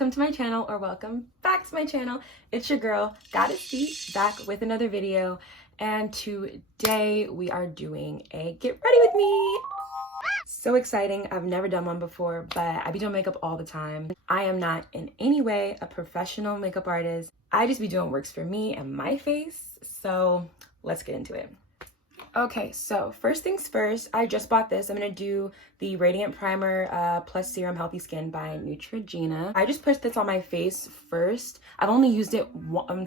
welcome to my channel, or welcome back to my channel. It's your girl, Goddess C, back with another video. And today we are doing a get ready with me. So exciting. I've never done one before, but I be doing makeup all the time. I am not in any way a professional makeup artist. I just be doing what works for me and my face. So let's get into it. Okay, so first things first, I just bought this. I'm going to do the Radiant Primer plus Serum Healthy Skin by Neutrogena. I just put this on my face first. I've only used it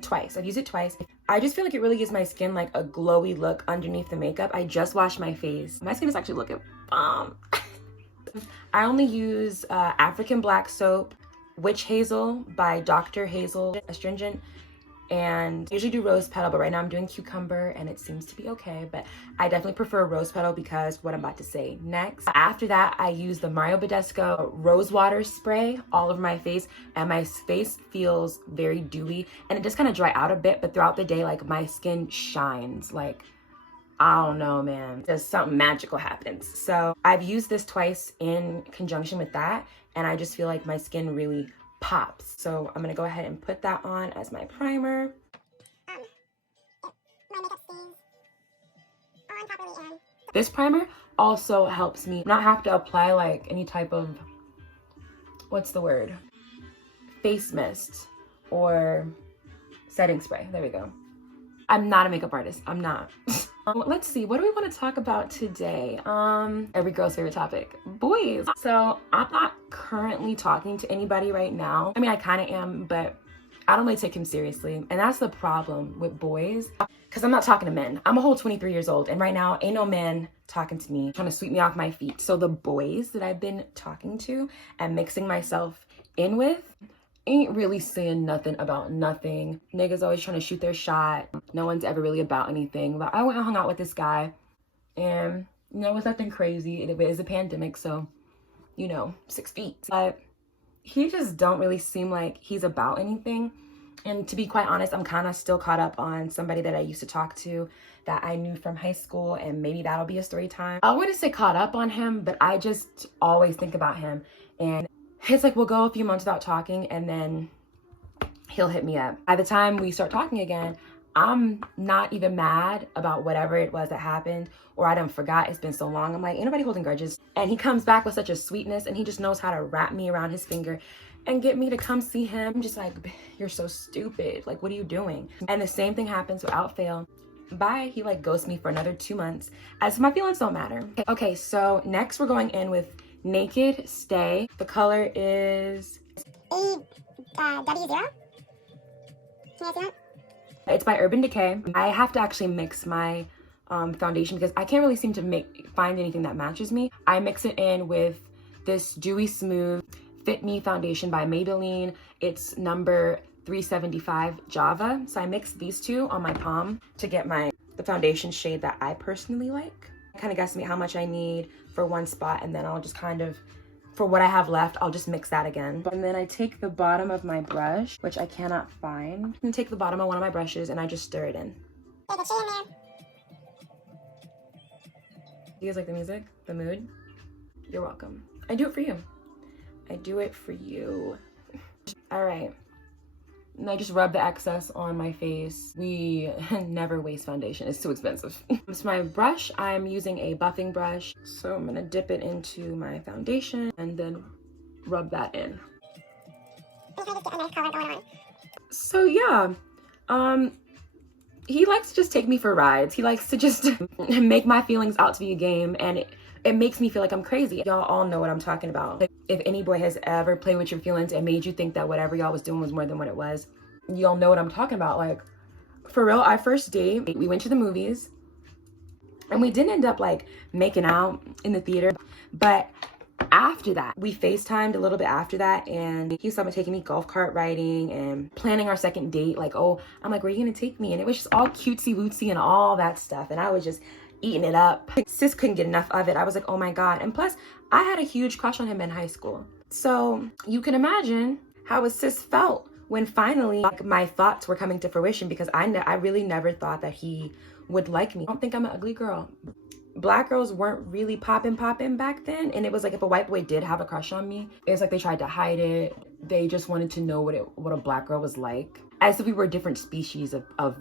twice. I've used it twice. I just feel like it really gives my skin like a glowy look underneath the makeup. I just washed my face. My skin is actually looking bomb. I only use African Black Soap, Witch Hazel by Dr. Hazel Astringent, and I usually do Rose Petal, but right now I'm doing Cucumber and it seems to be okay, but I definitely prefer Rose Petal because what I'm about to say next. After that, I use the Mario Badescu Rose Water Spray all over my face, and my face feels very dewy and it just kind of dry out a bit, but throughout the day, like my skin shines. Like, I don't know, man, just something magical happens. So I've used this twice in conjunction with that, and I just feel like my skin really pops. So I'm gonna go ahead and put that on as my primer. My makeup stays on properly, and this primer also helps me not have to apply like any type of, what's the word, face mist or setting spray. There we go. I'm not a makeup artist. I'm not. Let's see, what do we want to talk about today? Every girl's favorite topic, boys. So I'm not currently talking to anybody right now. I mean, I kind of am, but I don't really take him seriously. And that's the problem with boys, because I'm not talking to men. I'm a whole 23 years old, and right now ain't no man talking to me, trying to sweep me off my feet. So the boys that I've been talking to and mixing myself in with ain't really saying nothing about nothing. Niggas always trying to shoot their shot. No one's ever really about anything. But I went and hung out with this guy, and you know, it was nothing crazy. It is a pandemic, so you know, 6 feet. But he just don't really seem like he's about anything. And to be quite honest, I'm kind of still caught up on somebody that I used to talk to that I knew from high school, and maybe that'll be a story time. I wouldn't say caught up on him, but I just always think about him, and it's like we'll go a few months without talking, and then he'll hit me up. By the time we start talking again, I'm not even mad about whatever it was that happened, or I done forgot, it's been so long. I'm like, ain't nobody holding grudges. And he comes back with such a sweetness, and he just knows how to wrap me around his finger and get me to come see him. I'm just like, you're so stupid. Like, what are you doing? And the same thing happens without fail. Bye. He like ghosts me for another 2 months, as my feelings don't matter. Okay, so next we're going in with Naked Stay. The color is W0. Can you see that? It's by Urban Decay. I have to actually mix my foundation because I can't really seem to find anything that matches me. I mix it in with this Dewy Smooth Fit Me foundation by Maybelline. It's number 375 Java. So I mix these two on my palm to get the foundation shade that I personally like. Kind of guesstimate how much I need for one spot, and then I'll just kind of, for what I have left, I'll just mix that again. And then I take the bottom of my brush, which I cannot find, and take the bottom of one of my brushes and I just stir it in. You guys like the music? The mood? You're welcome. I do it for you. I do it for you. All right. And I just rub the excess on my face. We never waste foundation. It's too expensive. With my brush, I'm using a buffing brush. So I'm gonna dip it into my foundation and then rub that in. So yeah, he likes to just take me for rides. He likes to just make my feelings out to be a game, and it makes me feel like I'm crazy. Y'all all know what I'm talking about. If any boy has ever played with your feelings and made you think that whatever y'all was doing was more than what it was, y'all know what I'm talking about. Like, for real, our first date, we went to the movies, and we didn't end up like making out in the theater, but after that, we FaceTimed a little bit after that, and he started taking me golf cart riding and planning our second date. Like, oh, I'm like, where are you gonna take me? And it was just all cutesy wootsy and all that stuff, and I was just eating it up. Sis couldn't get enough of it. I was like, oh my God. And plus, I had a huge crush on him in high school. So you can imagine how a sis felt when finally like, my thoughts were coming to fruition, because I really never thought that he would like me. I don't think I'm an ugly girl. Black girls weren't really popping back then, and it was like if a white boy did have a crush on me, it's like they tried to hide it. they just wanted to know what a black girl was like, as if we were a different species of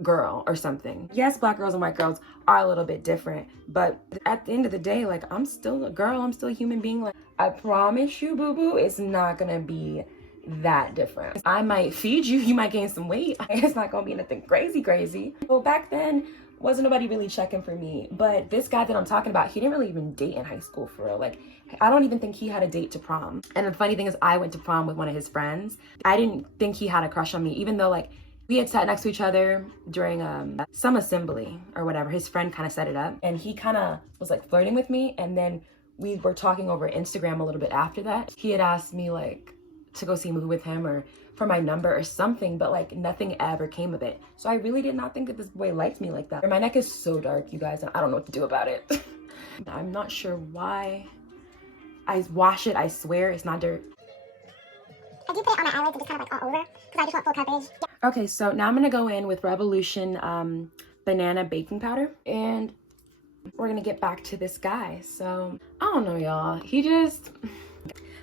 girl or something. Yes, black girls and white girls are a little bit different, but at the end of the day, like, I'm still a girl, I'm still a human being. Like, I promise you, boo-boo, it's not gonna be that different. I might feed you, you might gain some weight. It's not gonna be nothing crazy. Well, back then, wasn't nobody really checking for me, but this guy that I'm talking about, he didn't really even date in high school for real. Like, I don't even think he had a date to prom. And the funny thing is, I went to prom with one of his friends. I didn't think he had a crush on me, even though, like, we had sat next to each other during some assembly or whatever. His friend kind of set it up, and he kind of was like flirting with me, and then we were talking over Instagram a little bit after that. He had asked me like to go see a movie with him or for my number or something, but like nothing ever came of it. So I really did not think that this boy liked me like that. My neck is so dark, you guys, and I don't know what to do about it. I'm not sure why. I wash it, I swear it's not dirt. I do put it on my eyelids and just kind of like all over because I just want full coverage. Okay, so now I'm gonna go in with Revolution banana baking powder, and we're gonna get back to this guy. So I don't know, y'all. He just,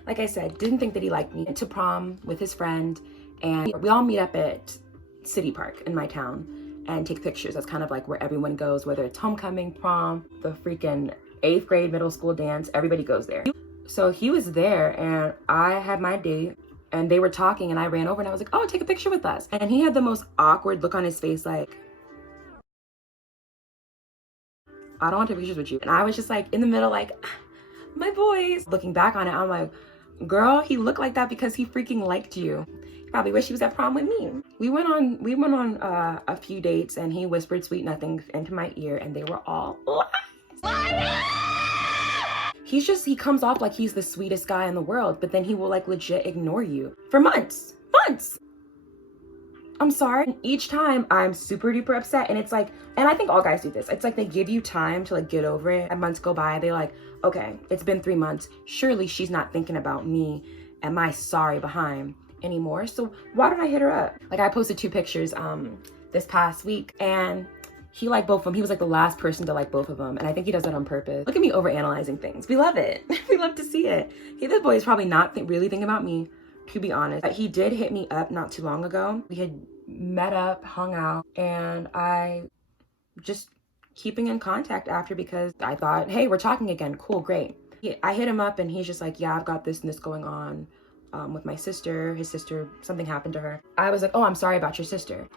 like I said, didn't think that he liked me. Went to prom with his friend, and we all meet up at City Park in my town and take pictures. That's kind of like where everyone goes, whether it's homecoming, prom, the freaking 8th grade middle school dance, everybody goes there. So he was there, and I had my date, and they were talking, and I ran over and I was like, oh, take a picture with us. And he had the most awkward look on his face, like, I don't want to take pictures with you. And I was just like in the middle, like, my boys. Looking back on it, I'm like, girl, he looked like that because he freaking liked you. He probably wish he was at prom with me. We went on a few dates, and he whispered sweet nothings into my ear, and they were all lies. He comes off like he's the sweetest guy in the world, but then he will like legit ignore you for months. I'm sorry. And each time I'm super duper upset, and it's like, and I think all guys do this. It's like they give you time to like get over it, and months go by. They're like, okay, it's been 3 months. Surely she's not thinking about me and my sorry behind anymore. So why don't I hit her up? Like, I posted 2 pictures this past week, and he liked both of them. He was like the last person to like both of them. And I think he does that on purpose. Look at me overanalyzing things. We love it. We love to see it. This boy is probably not really thinking about me, to be honest. But he did hit me up not too long ago. We had met up, hung out, and I just keeping in contact after because I thought, hey, we're talking again. Cool, great. I hit him up, and he's just like, yeah, I've got this and this going on with my sister. His sister, something happened to her. I was like, oh, I'm sorry about your sister.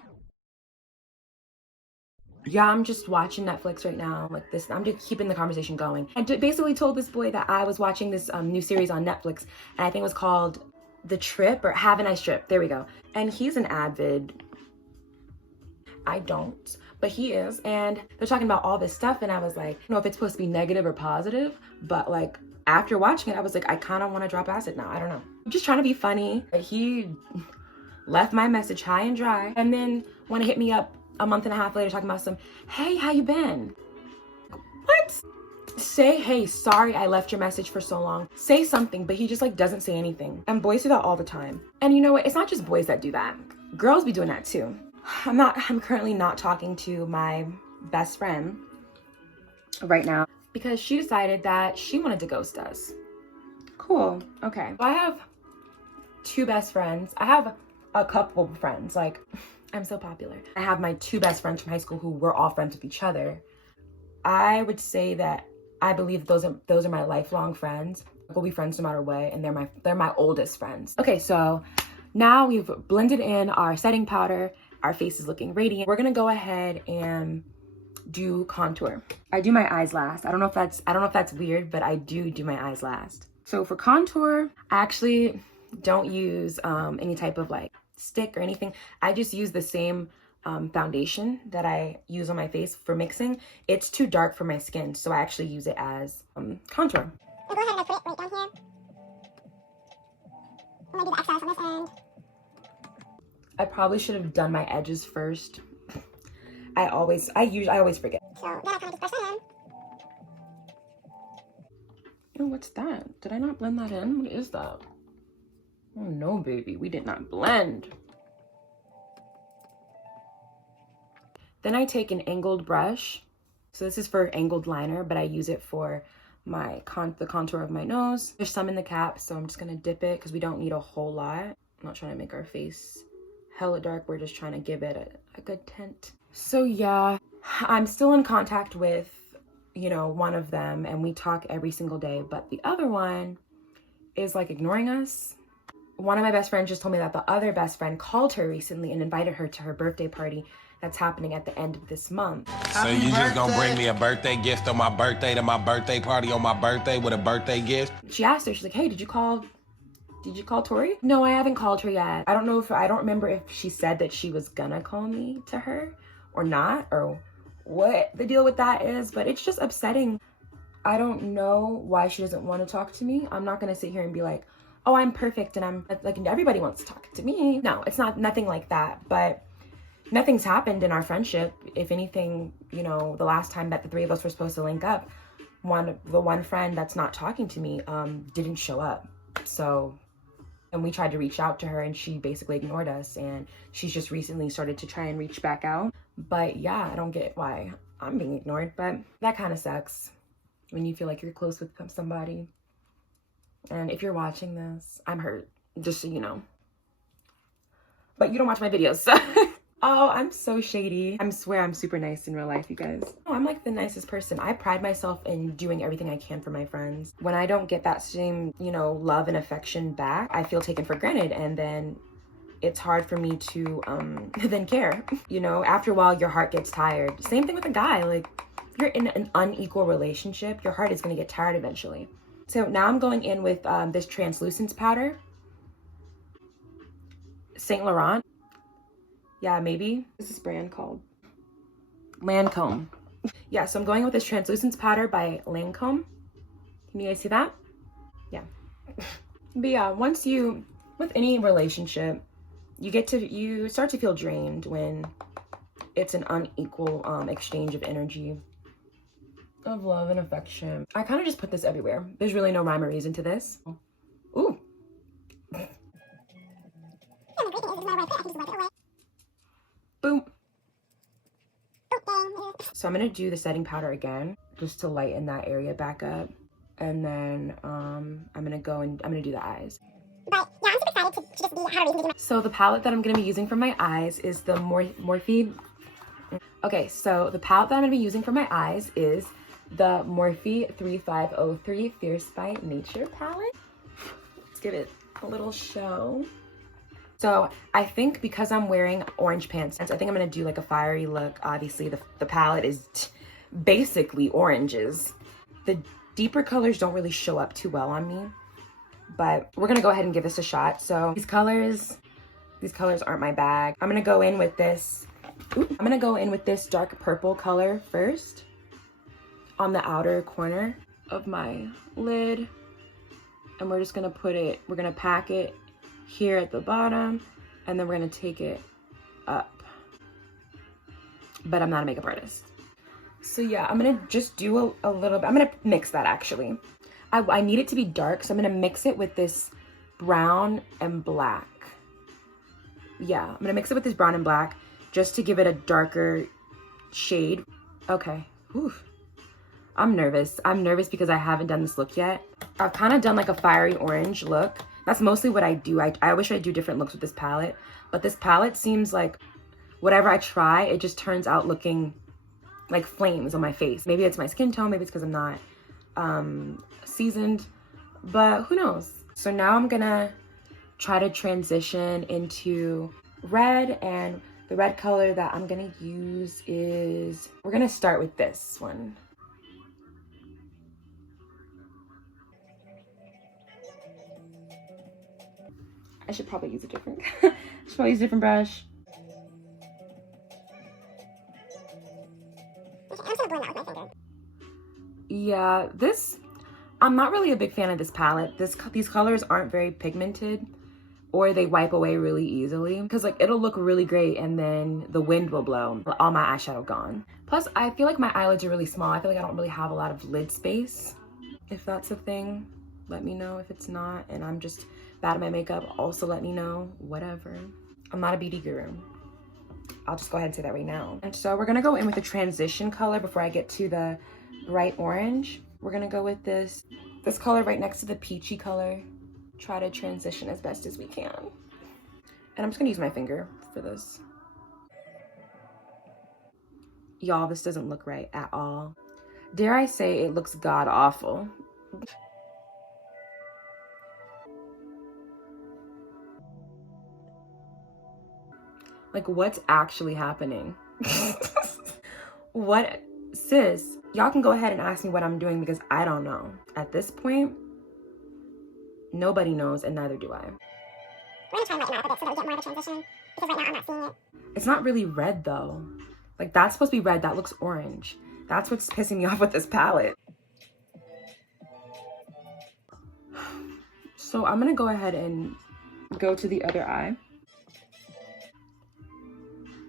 Yeah, I'm just watching Netflix right now, like this. I'm just keeping the conversation going. I basically told this boy that I was watching this new series on Netflix, and I think it was called The Trip or Have a Nice Trip. There we go. And he's an avid. I don't, but he is. And they're talking about all this stuff, and I was like, I don't know if it's supposed to be negative or positive, but like after watching it, I was like, I kind of want to drop acid now. I don't know. I'm just trying to be funny. He left my message high and dry, and then want to hit me up a month and a half later talking about some, hey, how you been? What? Say, hey, sorry I left your message for so long. Say something, but he just like doesn't say anything. And boys do that all the time. And you know what? It's not just boys that do that. Girls be doing that too. I'm currently not talking to my best friend right now because she decided that she wanted to ghost us. Cool, okay. I have 2 best friends. I have a couple of friends, like, I'm so popular. I have my 2 best friends from high school who were all friends with each other. I would say that I believe those are my lifelong friends. We'll be friends no matter what, and they're my oldest friends. Okay, so now we've blended in our setting powder. Our face is looking radiant. We're gonna go ahead and do contour. I do my eyes last. I don't know if that's weird, but I do my eyes last. So for contour, I actually don't use any type of like stick or anything. I just use the same foundation that I use on my face for mixing. It's too dark for my skin, so I actually use it as contour. I'll go ahead and put it right down here. I'm gonna do the excess on this end. I probably should have done my edges first. I always forget. So then I kind of just brush that in. Oh, what's that? Did I not blend that in? What is that? Oh no, baby, we did not blend. Then I take an angled brush. So this is for angled liner, but I use it for the contour of my nose. There's some in the cap, so I'm just gonna dip it because we don't need a whole lot. I'm not trying to make our face hella dark. We're just trying to give it a good tint. So yeah, I'm still in contact with, you know, one of them, and we talk every single day, but the other one is like ignoring us. One of my best friends just told me that the other best friend called her recently and invited her to her birthday party that's happening at the end of this month. So you just gonna bring me a birthday gift on my birthday to my birthday party on my birthday with a birthday gift? She asked her, she's like, hey, did you call Tori? No, I haven't called her yet. I don't remember if she said that she was gonna call me to her or not, or what the deal with that is, but it's just upsetting. I don't know why she doesn't want to talk to me. I'm not gonna sit here and be like, oh, I'm perfect and I'm like, everybody wants to talk to me. No, it's nothing like that, but nothing's happened in our friendship. If anything, you know, the last time that the three of us were supposed to link up, the one friend that's not talking to me didn't show up. So, and we tried to reach out to her and she basically ignored us, and she's just recently started to try and reach back out. But yeah, I don't get why I'm being ignored, but that kind of sucks when you feel like you're close with somebody. And if you're watching this, I'm hurt, just so you know. But you don't watch my videos, so. Oh, I'm so shady. I swear I'm super nice in real life, you guys. Oh, I'm like the nicest person. I pride myself in doing everything I can for my friends. When I don't get that same, you know, love and affection back, I feel taken for granted, and then it's hard for me to then care. You know, after a while, your heart gets tired. Same thing with a guy. Like, if you're in an unequal relationship, your heart is gonna get tired eventually. So now I'm going in with this Translucence Powder. Saint Laurent. Yeah, maybe. What's this brand called? Lancome. Yeah, so I'm going with this Translucence Powder by Lancome. Can you guys see that? Yeah. But yeah, with any relationship, you start to feel drained when it's an unequal exchange of energy, of love and affection. I kind of just put this everywhere. There's really no rhyme or reason to this. Ooh. Boom. So I'm gonna do the setting powder again, just to lighten that area back up. And then I'm gonna do the eyes. But yeah, I'm super excited to just be how to So the palette that I'm gonna be using for my eyes is the Morphe. Okay, so the palette that I'm gonna be using for my eyes is the Morphe 3503 Fierce by Nature palette. Let's give it a little show. So I think because I'm wearing orange pants, I think I'm gonna do like a fiery look. Obviously the palette is basically oranges. The deeper colors don't really show up too well on me, but we're gonna go ahead and give this a shot. So these colors aren't my bag. I'm gonna go in with this dark purple color first on the outer corner of my lid. And we're just gonna pack it here at the bottom, and then we're gonna take it up. But I'm not a makeup artist. So yeah, I'm gonna just do a little bit. I'm gonna mix that actually. I need it to be dark, so I'm gonna mix it with this brown and black. Yeah, I'm gonna mix it with this brown and black just to give it a darker shade. Okay, oof. I'm nervous. I'm nervous because I haven't done this look yet. I've kind of done like a fiery orange look. That's mostly what I do. I wish I do different looks with this palette, but this palette seems like whatever I try, it just turns out looking like flames on my face. Maybe it's my skin tone, maybe it's because I'm not seasoned, but who knows? So now I'm gonna try to transition into red, and the red color that I'm gonna use is, we're gonna start with this one. I should probably use a different brush. I'm just gonna blend that with my finger. Yeah, I'm not really a big fan of this palette. These colors aren't very pigmented, or they wipe away really easily, because like it'll look really great and then the wind will blow, all my eyeshadow gone. Plus I feel like my eyelids are really small. I feel like I don't really have a lot of lid space. If that's a thing, let me know. If it's not and I'm just bad at my makeup, also let me know. Whatever. I'm not a beauty guru. I'll just go ahead and say that right now. And so we're gonna go in with the transition color before I get to the bright orange. We're gonna go with this color right next to the peachy color. Try to transition as best as we can. And I'm just gonna use my finger for this. Y'all, this doesn't look right at all. Dare I say it looks god awful. Like, what's actually happening? What, sis? Y'all can go ahead and ask me what I'm doing because I don't know. At this point, nobody knows and neither do I. We're gonna try and lighten up a bit so that we get more of a transition, because right now I'm not seeing it. It's not really red though. Like, that's supposed to be red, that looks orange. That's what's pissing me off with this palette. So I'm gonna go ahead and go to the other eye.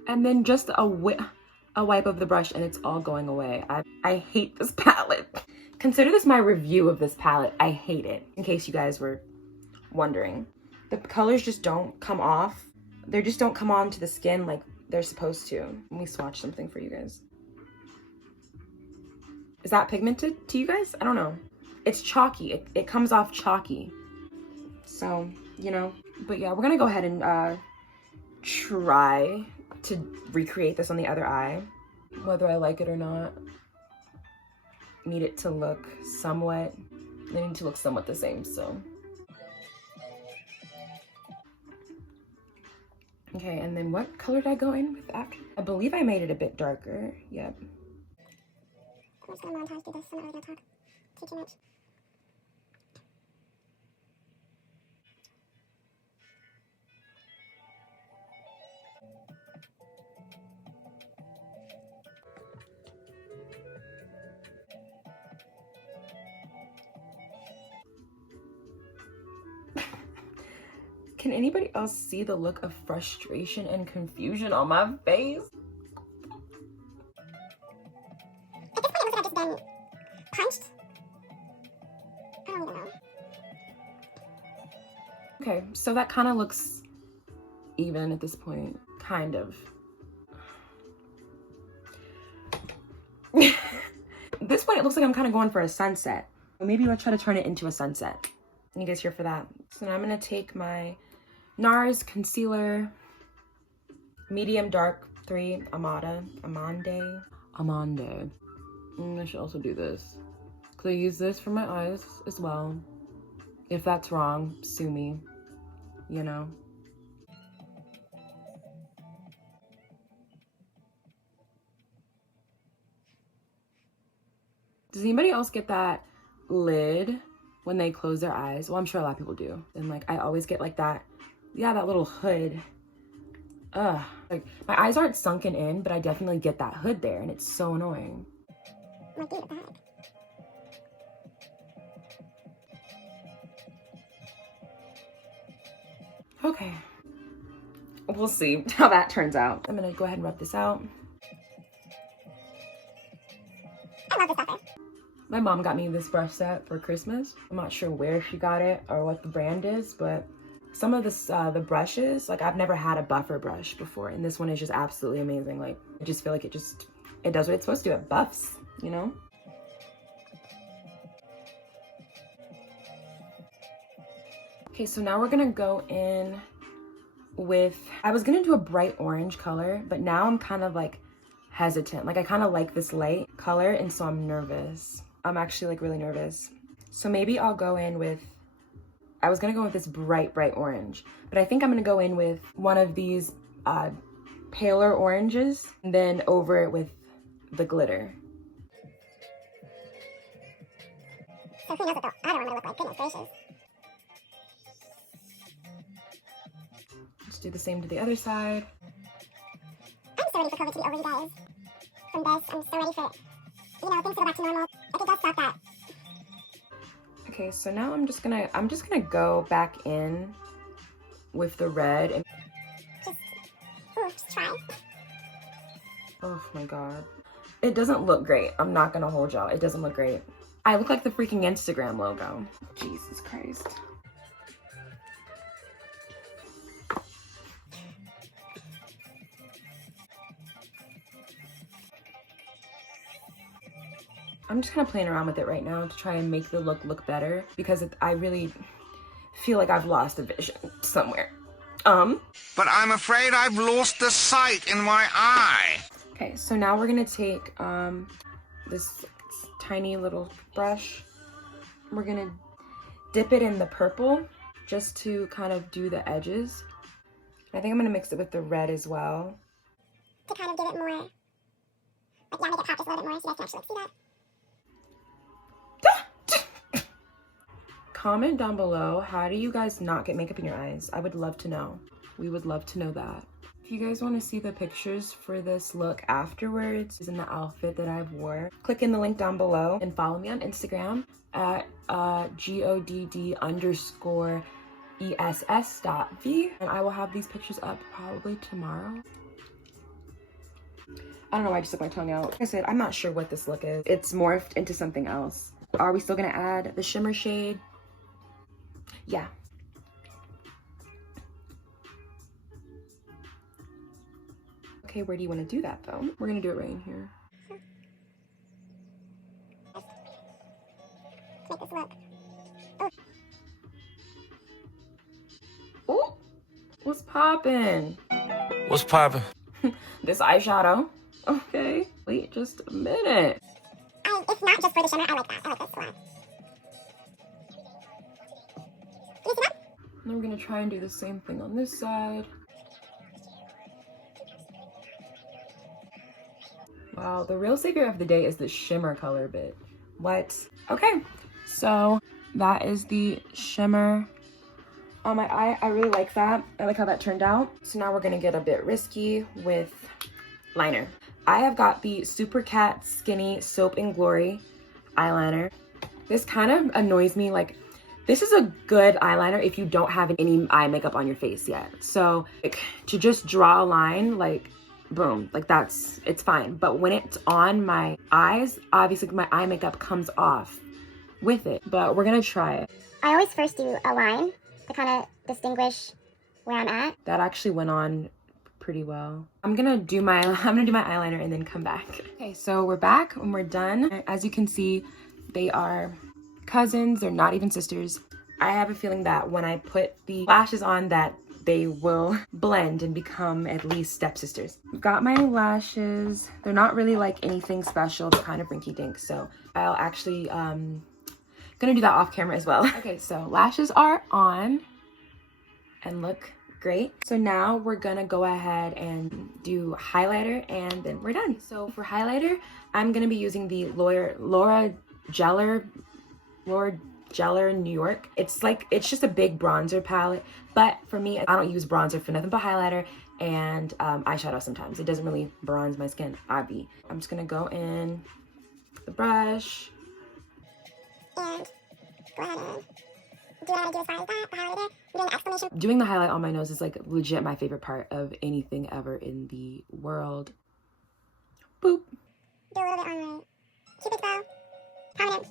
And then just a wipe of the brush and it's all going away. I hate this palette. Consider this my review of this palette. I hate it, in case you guys were wondering. The colors just don't come off. They just don't come onto the skin like they're supposed to. Let me swatch something for you guys. Is that pigmented to you guys? I don't know. It's chalky. It comes off chalky. So, you know. But yeah, we're gonna go ahead and try to recreate this on the other eye. Whether I like it or not. Need it to look somewhat. They need to look somewhat the same, so. Okay, and then what color did I go in with after? I believe I made it a bit darker. Yep. I'm just gonna montage do this. I'm not really gonna talk too much. Can anybody else see the look of frustration and confusion on my face? At this point, it looks like I've just been punched. I don't even know. Okay, so that kind of looks even at this point, kind of. At this point, it looks like I'm kind of going for a sunset. Maybe I'll try to turn it into a sunset. You guys here for that? So now I'm gonna take my Nars Concealer, Medium Dark 3 Amande. I should also do this. Because I use this for my eyes as well. If that's wrong, sue me, you know. Does anybody else get that lid when they close their eyes? Well, I'm sure a lot of people do. And like, I always get like that, yeah, that little hood. Ugh, like my eyes aren't sunken in, but I definitely get that hood there and it's so annoying. My dude, what the heck? Okay, we'll see how that turns out. I'm gonna go ahead and rub this out. I love this stuff. My mom got me this brush set for Christmas. I'm not sure where she got it or what the brand is, but some of this, the brushes, like I've never had a buffer brush before, and this one is just absolutely amazing. Like, I just feel like it does what it's supposed to. It buffs, you know? Okay, so now we're gonna go in with, I was gonna do a bright orange color, but now I'm kind of like hesitant. Like I kind of like this light color, and so I'm nervous. I'm actually like really nervous. So maybe I'll go in with, I was gonna go with this bright orange, but I think I'm gonna go in with one of these paler oranges, and then over it with the glitter. So who knows what the other one might look like? Goodness gracious. Let's do the same to the other side. I'm so ready for COVID to be over, you guys. From this, I'm so ready for it. You know, things to go back to normal. Like it does suck that. Okay, so now I'm just gonna go back in with the red and Just try. oh my god. It doesn't look great. I'm not gonna hold y'all. It doesn't look great. I look like the freaking Instagram logo. Jesus Christ. I'm just kind of playing around with it right now to try and make the look better because I really feel like I've lost a vision somewhere. But I'm afraid I've lost the sight in my eye. Okay, so now we're gonna take this tiny little brush. We're gonna dip it in the purple just to kind of do the edges. I think I'm gonna mix it with the red as well. To kind of give it more, like, yeah, make it pop just a little bit more so you guys can actually see that. Comment down below, how do you guys not get makeup in your eyes? I would love to know. We would love to know that. If you guys want to see the pictures for this look afterwards in the outfit that I've wore, click in the link down below and follow me on Instagram at GODD_ESS.V, and I will have these pictures up probably tomorrow. I don't know why I just stuck my tongue out. Like I said, I'm not sure what this look is. It's morphed into something else. Are we still gonna add the shimmer shade? Yeah. Okay, where do you want to do that though? We're gonna do it right in here. Make this look. Oh, what's poppin'? What's poppin'? This eyeshadow. Okay, wait just a minute. It's not just for the shimmer. I like that. I like this a lot. Do you see that? And then we're gonna try and do the same thing on this side. Wow, the real savior of the day is the shimmer color bit. What? Okay, so that is the shimmer on my eye. I really like that. I like how that turned out. So now we're gonna get a bit risky with liner. I have got the Super Cat Skinny Soap and Glory eyeliner. This kind of annoys me. Like, this is a good eyeliner if you don't have any eye makeup on your face yet. So like, to just draw a line, like, boom, like it's fine. But when it's on my eyes, obviously my eye makeup comes off with it. But we're gonna try it. I always first do a line to kind of distinguish where I'm at. That actually went on pretty well. I'm gonna do my eyeliner and then come back. Okay, so we're back and we're done. As you can see, they are cousins. They're not even sisters. I have a feeling that when I put the lashes on that they will blend and become at least stepsisters. Got my lashes. They're not really like anything special. They're kind of rinky dink. So I'll actually gonna do that off camera as well. Okay, so lashes are on and look great. So now we're gonna go ahead and do highlighter and then we're done. So for highlighter, I'm gonna be using the Laura Geller New York. It's just a big bronzer palette, but for me, I don't use bronzer for nothing but highlighter and eyeshadow sometimes. It doesn't really bronze my skin, I'm just gonna go in with the brush. And go ahead and do what I do as far as that, the highlighter. I'm doing the exclamation. Doing the highlight on my nose is like legit my favorite part of anything ever in the world. Boop. Do a little bit on my cupid's bow. Prominent.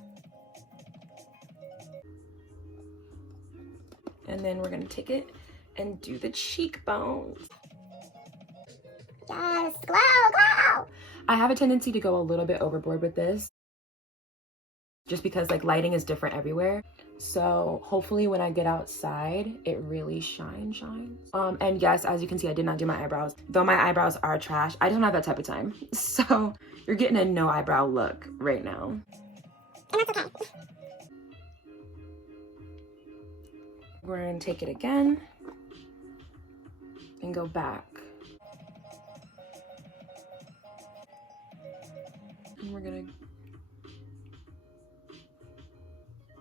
And then we're gonna take it and do the cheekbones. Yes, glow. I have a tendency to go a little bit overboard with this just because like lighting is different everywhere. So hopefully when I get outside, it really shines. And yes, as you can see, I did not do my eyebrows. Though my eyebrows are trash, I don't have that type of time. So you're getting a no eyebrow look right now. And that's okay. We're gonna take it again and go back. And we're gonna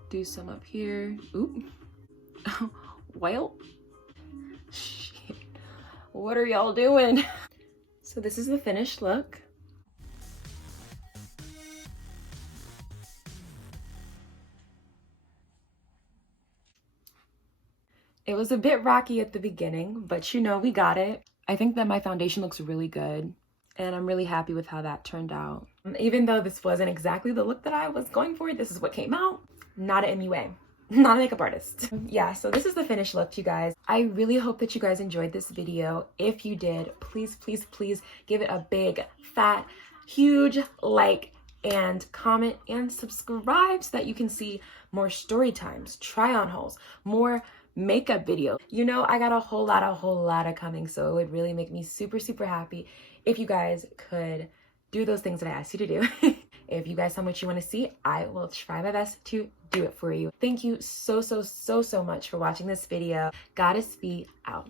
do some up here. Oop. Well, shit. What are y'all doing? So this is the finished look. It was a bit rocky at the beginning, but you know, we got it. I think that my foundation looks really good and I'm really happy with how that turned out. Even though this wasn't exactly the look that I was going for, this is what came out. Not an MUA, not a makeup artist. Yeah, so this is the finished look, you guys. I really hope that you guys enjoyed this video. If you did, please give it a big, fat, huge like and comment and subscribe so that you can see more story times, try on hauls, more makeup video. You know, I got a whole lot of coming, so it would really make me super happy if you guys could do those things that I asked you to do. If you guys tell me what you want to see, I will try my best to do it for you. Thank you so much for watching this video. Goddess Feet out.